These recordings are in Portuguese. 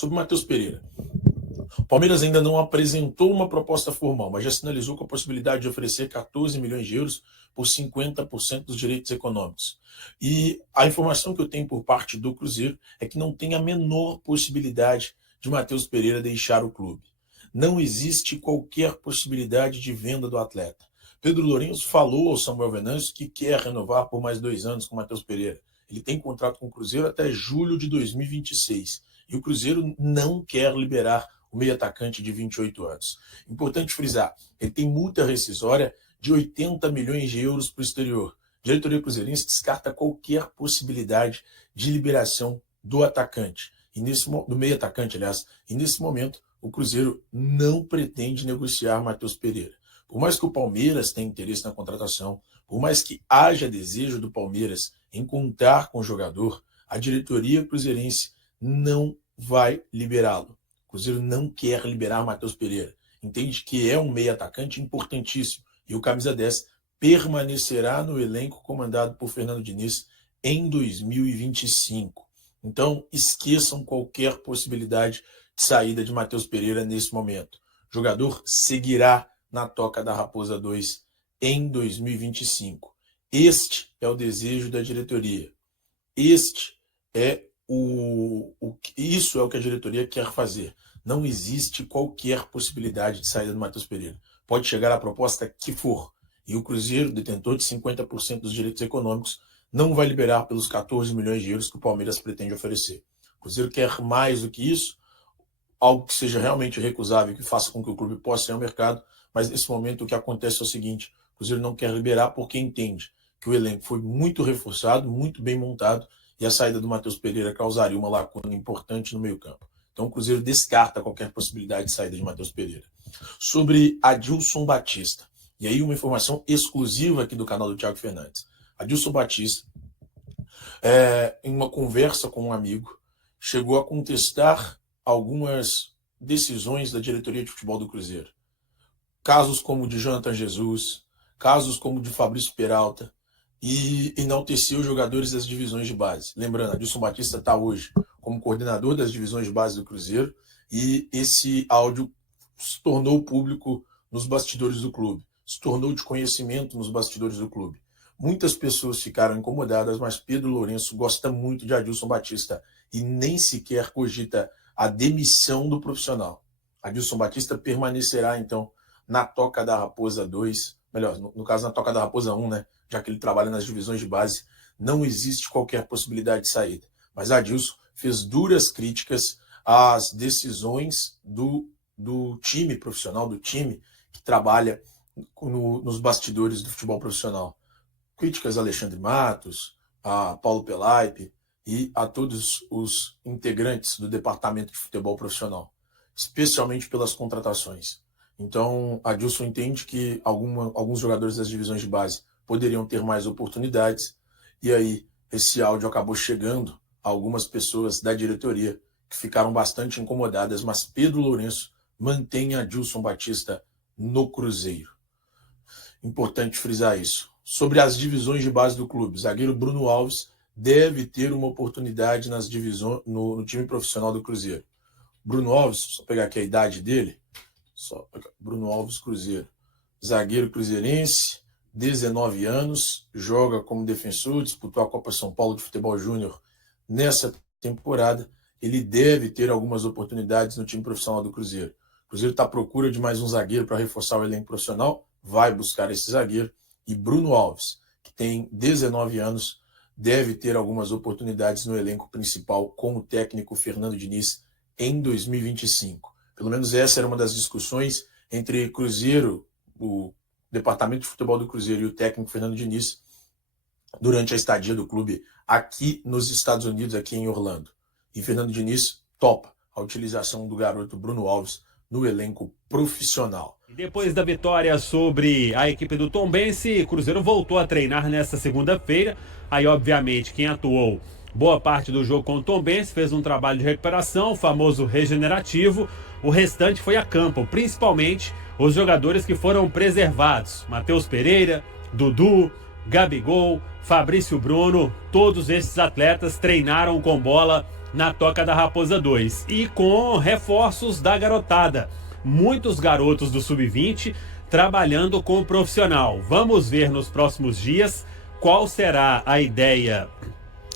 Sobre o Matheus Pereira. O Palmeiras ainda não apresentou uma proposta formal, mas já sinalizou com a possibilidade de oferecer 14 milhões de euros por 50% dos direitos econômicos. E a informação que eu tenho por parte do Cruzeiro é que não tem a menor possibilidade de Matheus Pereira deixar o clube. Não existe qualquer possibilidade de venda do atleta. Pedro Lourenço falou ao Samuel Venâncio que quer renovar por mais 2 anos com o Matheus Pereira. Ele tem contrato com o Cruzeiro até julho de 2026. E o Cruzeiro não quer liberar o meio atacante de 28 anos. Importante frisar, ele tem multa rescisória de 80 milhões de euros para o exterior. A diretoria cruzeirense descarta qualquer possibilidade de liberação do atacante. Do meio atacante, aliás. E nesse momento, o Cruzeiro não pretende negociar Matheus Pereira. Por mais que o Palmeiras tenha interesse na contratação, por mais que haja desejo do Palmeiras em contar com o jogador, a diretoria cruzeirense não vai liberá-lo. O Cruzeiro não quer liberar Matheus Pereira. Entende que é um meio atacante importantíssimo. E o camisa 10 permanecerá no elenco comandado por Fernando Diniz em 2025. Então, esqueçam qualquer possibilidade de saída de Matheus Pereira nesse momento. O jogador seguirá na Toca da Raposa 2 em 2025. Este é o desejo da diretoria. Isso é o que a diretoria quer fazer. Não existe qualquer possibilidade de saída do Matheus Pereira. Pode chegar a proposta que for. E o Cruzeiro, detentor de 50% dos direitos econômicos, não vai liberar pelos 14 milhões de euros que o Palmeiras pretende oferecer. O Cruzeiro quer mais do que isso, algo que seja realmente recusável, que faça com que o clube possa ir ao mercado, mas nesse momento o que acontece é o seguinte: o Cruzeiro não quer liberar porque entende que o elenco foi muito reforçado, muito bem montado, e a saída do Matheus Pereira causaria uma lacuna importante no meio-campo. Então o Cruzeiro descarta qualquer possibilidade de saída de Matheus Pereira. Sobre Adilson Batista, e aí uma informação exclusiva aqui do canal do Thiago Fernandes. Adilson Batista, em uma conversa com um amigo, chegou a contestar algumas decisões da diretoria de futebol do Cruzeiro. Casos como o de Jonathan Jesus, casos como o de Fabrício Peralta, e enalteceu os jogadores das divisões de base. Lembrando, Adilson Batista está hoje como coordenador das divisões de base do Cruzeiro, e esse áudio se tornou público nos bastidores do clube, se tornou de conhecimento nos bastidores do clube. Muitas pessoas ficaram incomodadas, mas Pedro Lourenço gosta muito de Adilson Batista e nem sequer cogita a demissão do profissional. Adilson Batista permanecerá, então, na Toca da Raposa 2, melhor, no caso, na Toca da Raposa 1, né? Já que ele trabalha nas divisões de base, não existe qualquer possibilidade de saída. Mas Adilson fez duras críticas às decisões do time profissional, do time que trabalha nos bastidores do futebol profissional. Críticas a Alexandre Matos, a Paulo Pelaipe e a todos os integrantes do departamento de futebol profissional, especialmente pelas contratações. Então, Adilson entende que alguns jogadores das divisões de base poderiam ter mais oportunidades, e aí esse áudio acabou chegando a algumas pessoas da diretoria que ficaram bastante incomodadas, mas Pedro Lourenço mantém Adilson Batista no Cruzeiro. Importante frisar isso. Sobre as divisões de base do clube, zagueiro Bruno Alves deve ter uma oportunidade nas divisões, no time profissional do Cruzeiro. Bruno Alves, só pegar aqui a idade dele, Bruno Alves Cruzeiro, zagueiro cruzeirense, 19 anos, joga como defensor, disputou a Copa São Paulo de Futebol Júnior nessa temporada. Ele deve ter algumas oportunidades no time profissional do Cruzeiro. O Cruzeiro está à procura de mais um zagueiro para reforçar o elenco profissional, vai buscar esse zagueiro. E Bruno Alves, que tem 19 anos, deve ter algumas oportunidades no elenco principal com o técnico Fernando Diniz em 2025. Pelo menos essa era uma das discussões entre Cruzeiro, o departamento de futebol do Cruzeiro, e o técnico Fernando Diniz durante a estadia do clube aqui nos Estados Unidos, aqui em Orlando. E Fernando Diniz topa a utilização do garoto Bruno Alves no elenco profissional. E depois da vitória sobre a equipe do Tombense, o Cruzeiro voltou a treinar nesta segunda-feira. Aí, obviamente, quem atuou boa parte do jogo com o Tombense fez um trabalho de recuperação, o famoso regenerativo. O restante foi a campo, principalmente os jogadores que foram preservados. Matheus Pereira, Dudu, Gabigol, Fabrício Bruno, todos esses atletas treinaram com bola na Toca da Raposa 2 e com reforços da garotada. Muitos garotos do Sub-20 trabalhando com o profissional. Vamos ver nos próximos dias qual será a ideia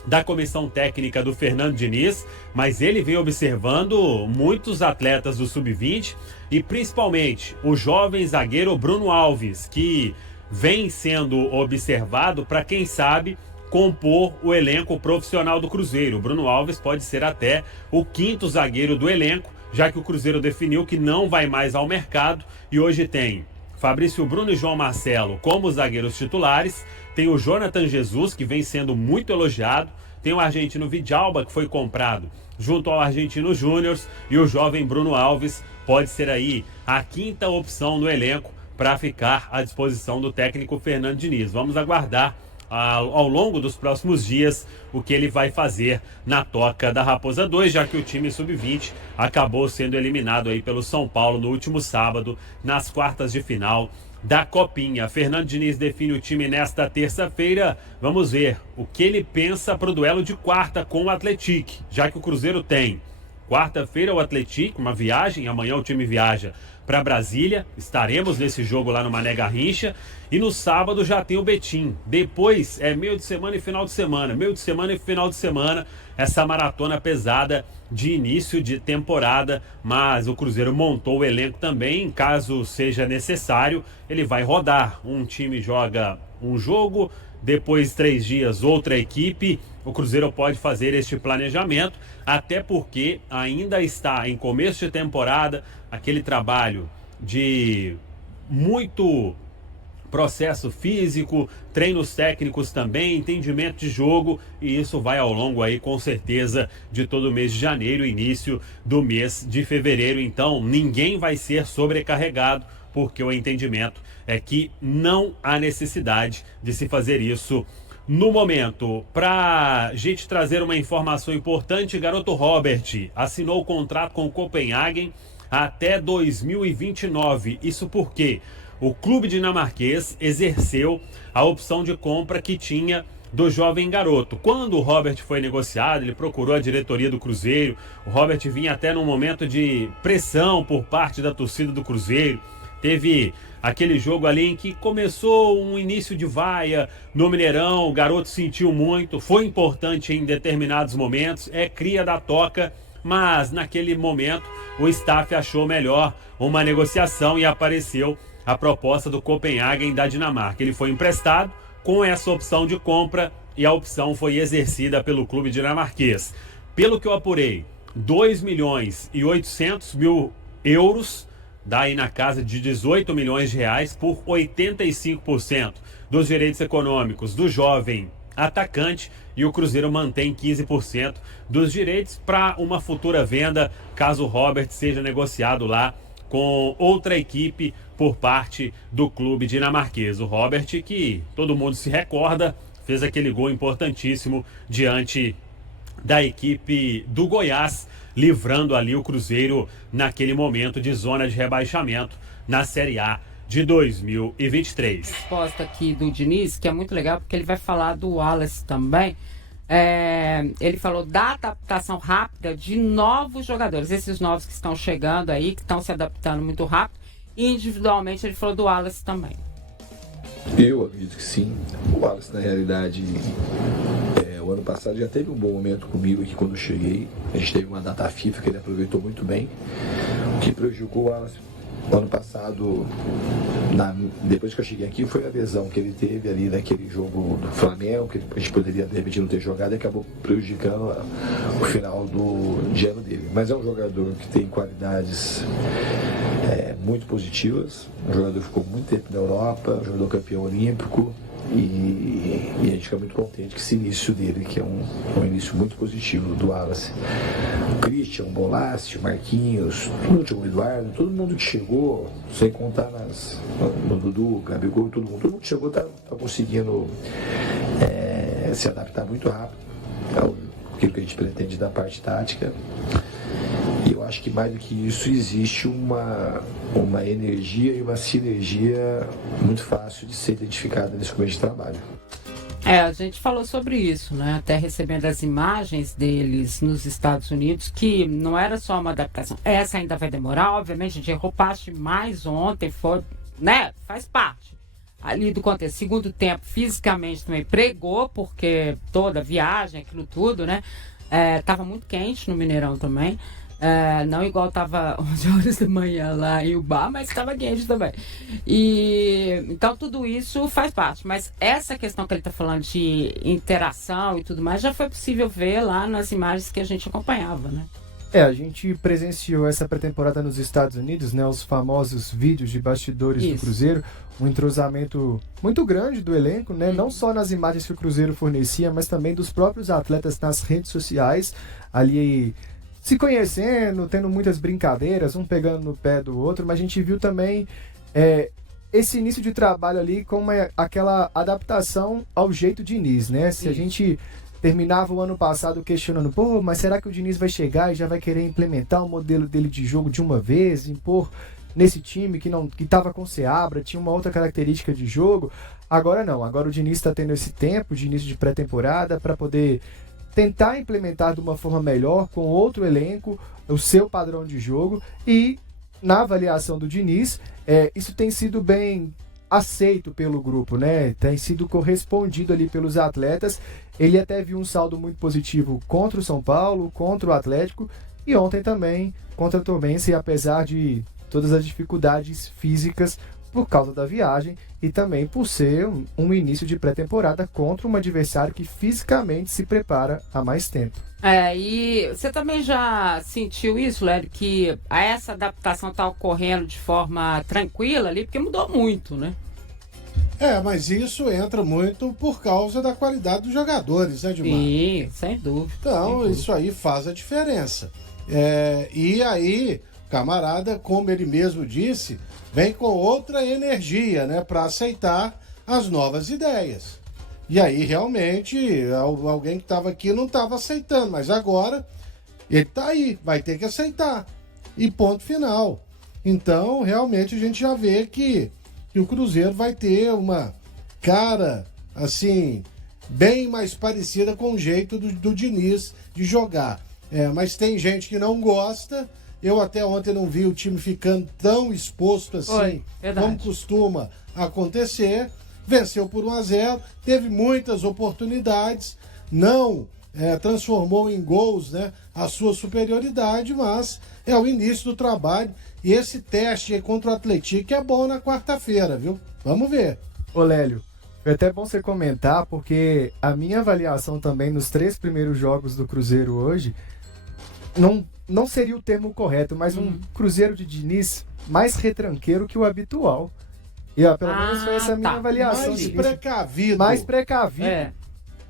da comissão técnica do Fernando Diniz, mas ele vem observando muitos atletas do Sub-20 e principalmente o jovem zagueiro Bruno Alves, que vem sendo observado para, quem sabe, compor o elenco profissional do Cruzeiro. O Bruno Alves pode ser até o 5º zagueiro do elenco, já que o Cruzeiro definiu que não vai mais ao mercado e hoje tem Fabrício Bruno e João Marcelo como zagueiros titulares, tem o Jonathan Jesus, que vem sendo muito elogiado, tem o argentino Vidalba, que foi comprado junto ao Argentino Júnior, e o jovem Bruno Alves pode ser aí a 5ª opção no elenco para ficar à disposição do técnico Fernando Diniz. Vamos aguardar ao longo dos próximos dias o que ele vai fazer na Toca da Raposa 2, já que o time Sub-20 acabou sendo eliminado aí pelo São Paulo no último sábado, nas quartas de final da Copinha. Fernando Diniz define o time nesta terça-feira. Vamos ver o que ele pensa para o duelo de quarta com o Atlético, já que o Cruzeiro tem quarta-feira o Atlético, uma viagem, amanhã o time viaja para Brasília, estaremos nesse jogo lá no Mané Garrincha, e no sábado já tem o Betim. Depois é meio de semana e final de semana, meio de semana e final de semana, essa maratona pesada de início de temporada, mas o Cruzeiro montou o elenco também, caso seja necessário, ele vai rodar. Um time joga um jogo, depois 3 dias outra equipe. O Cruzeiro pode fazer este planejamento, até porque ainda está em começo de temporada, aquele trabalho de muito processo físico, treinos técnicos também, entendimento de jogo, e isso vai ao longo aí com certeza de todo o mês de janeiro, início do mês de fevereiro. Então ninguém vai ser sobrecarregado, porque o entendimento é que não há necessidade de se fazer isso no momento. Para gente trazer uma informação importante, garoto Robert assinou o contrato com o Copenhagen até 2029. Isso porque o clube dinamarquês exerceu a opção de compra que tinha do jovem garoto. Quando o Robert foi negociado, ele procurou a diretoria do Cruzeiro. O Robert vinha até num momento de pressão por parte da torcida do Cruzeiro. Teve aquele jogo ali em que começou um início de vaia no Mineirão, o garoto sentiu muito, foi importante em determinados momentos, é cria da Toca, mas naquele momento o staff achou melhor uma negociação e apareceu a proposta do Copenhagen da Dinamarca. Ele foi emprestado com essa opção de compra e a opção foi exercida pelo clube dinamarquês. Pelo que eu apurei, 2.800.000 euros, dá aí na casa de 18 milhões de reais por 85% dos direitos econômicos do jovem atacante, e o Cruzeiro mantém 15% dos direitos para uma futura venda, caso o Robert seja negociado lá com outra equipe por parte do clube dinamarquês. O Robert, que todo mundo se recorda, fez aquele gol importantíssimo diante da equipe do Goiás, livrando ali o Cruzeiro naquele momento de zona de rebaixamento na Série A de 2023. Resposta aqui do Diniz, que é muito legal, porque ele vai falar do Wallace também. Ele falou da adaptação rápida de novos jogadores, esses novos que estão chegando aí, que estão se adaptando muito rápido, e individualmente ele falou do Wallace também. Eu acredito que sim. O Wallace, na realidade, o ano passado já teve um bom momento comigo aqui quando eu cheguei. A gente teve uma data FIFA que ele aproveitou muito bem. O que prejudicou o Wallace o ano passado, depois que eu cheguei aqui, foi a lesão que ele teve ali naquele jogo do Flamengo, que a gente poderia de repente não ter jogado, e acabou prejudicando o final de ano dele. Mas é um jogador que tem qualidades muito positivas, um jogador que ficou muito tempo na Europa, um jogador campeão olímpico, e a gente fica muito contente com esse início dele, que é um início muito positivo do Wallace. O Christian, o Bolassi, o Marquinhos, o Eduardo, todo mundo que chegou, sem contar no Dudu, Gabigol, todo mundo que chegou tá conseguindo se adaptar muito rápido ao que a gente pretende da parte tática. E eu acho que mais do que isso existe uma energia e uma sinergia muito fácil de ser identificada nesse começo de trabalho. A gente falou sobre isso, né? Até recebendo as imagens deles nos Estados Unidos, que não era só uma adaptação. Essa ainda vai demorar, obviamente, a gente errou parte mais ontem, foi, né? Faz parte ali do contexto. Segundo tempo, fisicamente também pregou, porque toda a viagem, aquilo tudo, né? Tava muito quente no Mineirão também. Não igual estava 11 horas da manhã lá em Ubá, mas estava quente também. Então tudo isso faz parte. Mas essa questão que ele está falando de interação e tudo mais, já foi possível ver lá nas imagens que a gente acompanhava, né? A gente presenciou essa pré-temporada nos Estados Unidos, né? Os famosos vídeos de bastidores do Cruzeiro, um entrosamento muito grande do elenco, né? Não só nas imagens que o Cruzeiro fornecia, mas também dos próprios atletas nas redes sociais, ali se conhecendo, tendo muitas brincadeiras, um pegando no pé do outro, mas a gente viu também esse início de trabalho ali com aquela adaptação ao jeito Diniz, né? Se a gente terminava o ano passado questionando, mas será que o Diniz vai chegar e já vai querer implementar o modelo dele de jogo de uma vez, impor nesse time que estava com Seabra, tinha uma outra característica de jogo? Agora não, agora o Diniz está tendo esse tempo de início de pré-temporada para poder tentar implementar de uma forma melhor, com outro elenco, o seu padrão de jogo, e na avaliação do Diniz, isso tem sido bem aceito pelo grupo, né? Tem sido correspondido ali pelos atletas. Ele até viu um saldo muito positivo contra o São Paulo, contra o Atlético, e ontem também contra o Tombense, apesar de todas as dificuldades físicas por causa da viagem e também por ser um início de pré-temporada contra um adversário que fisicamente se prepara há mais tempo. E você também já sentiu isso, Lélio, que essa adaptação está ocorrendo de forma tranquila ali, porque mudou muito, né? Mas isso entra muito por causa da qualidade dos jogadores, né, Dilmar? Sim, sem dúvida. Então, isso aí faz a diferença. E aí, camarada, como ele mesmo disse, vem com outra energia, né, para aceitar as novas ideias. E aí, realmente, alguém que estava aqui não estava aceitando, mas agora ele está aí, vai ter que aceitar. E ponto final. Então, realmente, a gente já vê que o Cruzeiro vai ter uma cara, assim, bem mais parecida com o jeito do Diniz de jogar. Mas tem gente que não gosta. Eu até ontem não vi o time ficando tão exposto assim, como costuma acontecer. Venceu por 1-0, teve muitas oportunidades, não transformou em gols, né, a sua superioridade, mas é o início do trabalho. E esse teste aí contra o Atlético é bom na quarta-feira, viu? Vamos ver. Ô Lélio, foi até bom você comentar, porque a minha avaliação também nos 3 primeiros jogos do Cruzeiro hoje não seria o termo correto, mas um Cruzeiro de Diniz mais retranqueiro que o habitual. E pelo menos foi essa a minha avaliação. Mais precavido.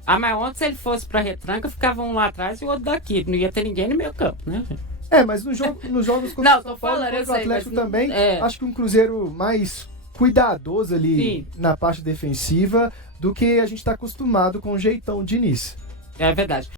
Mas ontem, se ele fosse pra retranca, ficava um lá atrás e o outro daqui. Não ia ter ninguém no meio campo, né? Mas nos jogos contra o São Paulo e o Atlético também, acho que um Cruzeiro mais cuidadoso ali na parte defensiva do que a gente está acostumado com o jeitão de Diniz. É verdade.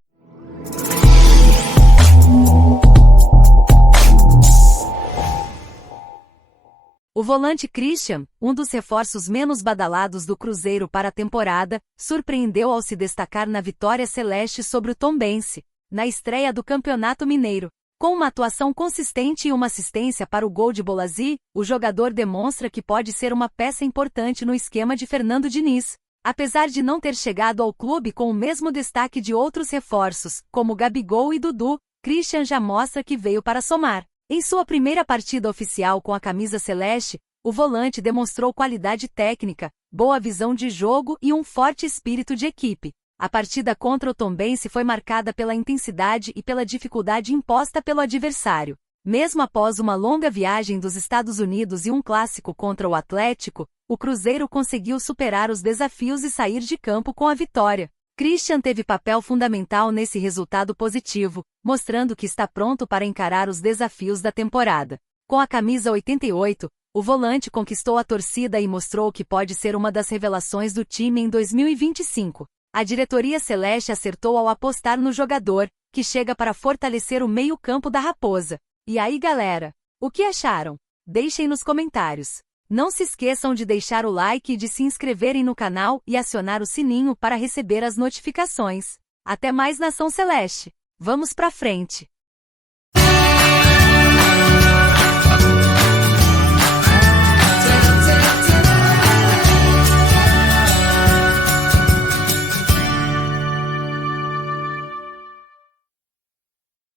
O volante Christian, um dos reforços menos badalados do Cruzeiro para a temporada, surpreendeu ao se destacar na vitória celeste sobre o Tombense, na estreia do Campeonato Mineiro. Com uma atuação consistente e uma assistência para o gol de Bolazzi, o jogador demonstra que pode ser uma peça importante no esquema de Fernando Diniz. Apesar de não ter chegado ao clube com o mesmo destaque de outros reforços, como Gabigol e Dudu, Christian já mostra que veio para somar. Em sua primeira partida oficial com a camisa celeste, o volante demonstrou qualidade técnica, boa visão de jogo e um forte espírito de equipe. A partida contra o Tombense foi marcada pela intensidade e pela dificuldade imposta pelo adversário. Mesmo após uma longa viagem dos Estados Unidos e um clássico contra o Atlético, o Cruzeiro conseguiu superar os desafios e sair de campo com a vitória. Christian teve papel fundamental nesse resultado positivo, mostrando que está pronto para encarar os desafios da temporada. Com a camisa 88, o volante conquistou a torcida e mostrou que pode ser uma das revelações do time em 2025. A diretoria celeste acertou ao apostar no jogador, que chega para fortalecer o meio-campo da Raposa. E aí, galera, o que acharam? Deixem nos comentários. Não se esqueçam de deixar o like e de se inscreverem no canal e acionar o sininho para receber as notificações. Até mais, Nação Celeste! Vamos pra frente!